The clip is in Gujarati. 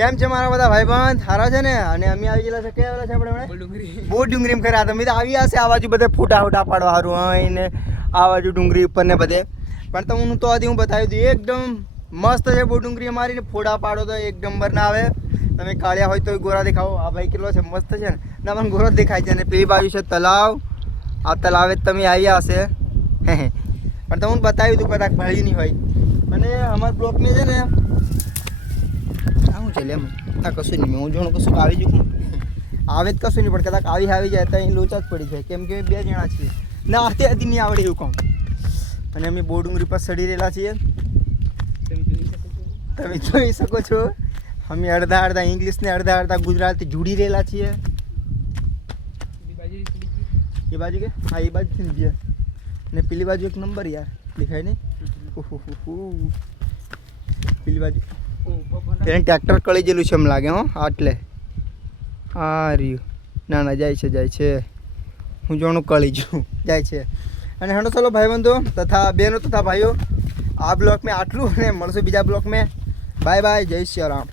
કેમ છે મારા બધા ભાઈબંધ? સારા છે ને? અને અમે આવી ગયેલા છે ક્યાં આવેલા છે આપણે? બહુ ડુંગરીમાં કર્યા તમે તો આવ્યા હશે આ બાજુ બધે ફોટા ફોટા પાડવા સારું અહીં ને આ બાજુ ડુંગરી ઉપર ને બધે. પણ તો હું બતાવી દઉં એકદમ મસ્ત છે બહુ ડુંગરી અમારી ને ફોટા પાડો તો એક નંબર ના આવે. તમે કાળિયા હોય તો ગોરા દેખાવો. આ ભાઈ કેટલો છે મસ્ત છે ને ના પણ ગોરો દેખાય છે. અને પેલી બાજુ છે તલાવ. આ તલાવે તમે આવ્યા હશે પણ તો હું બતાવી દઉં કદાચ ભળી નહીં હોય. અને અમારા બ્લોકમાં છે ને આવું છે લે આ કશું નહીં હું જોણું કશું આવી જઉં આવે જ કશું નહીં પણ કદાચ આવી જાય તો અહીં લોચા જ પડી જાય કેમ કે 2 જણા છીએ ના આતે હતી નહીં આવડે એવું કામ. અને અમે બહુ ડુંગરી પર ચડી રહેલા છીએ તમે જોઈ શકો છો. અમે અડધા ઇંગ્લિશ ને અડધા ગુજરાતી જોડી રહેલા છીએ. એ બાજુ કે હા એ બાજુ થી ને પેલી બાજુ એક નંબર યાર દેખાય નહીં પેલી બાજુ એને ટ્રેક્ટર કળી ગયેલું છે એમ લાગે હો આટલે આ રહ્યું ના જાય છે હું જોણું કળી જઉં જાય છે. અને હેડો ચાલો ભાઈબંધો તથા બહેનો તથા ભાઈઓ આ બ્લોક મેં આટલું અને મળશું બીજા બ્લોક મેં. બાય બાય જય શ્રી રામ.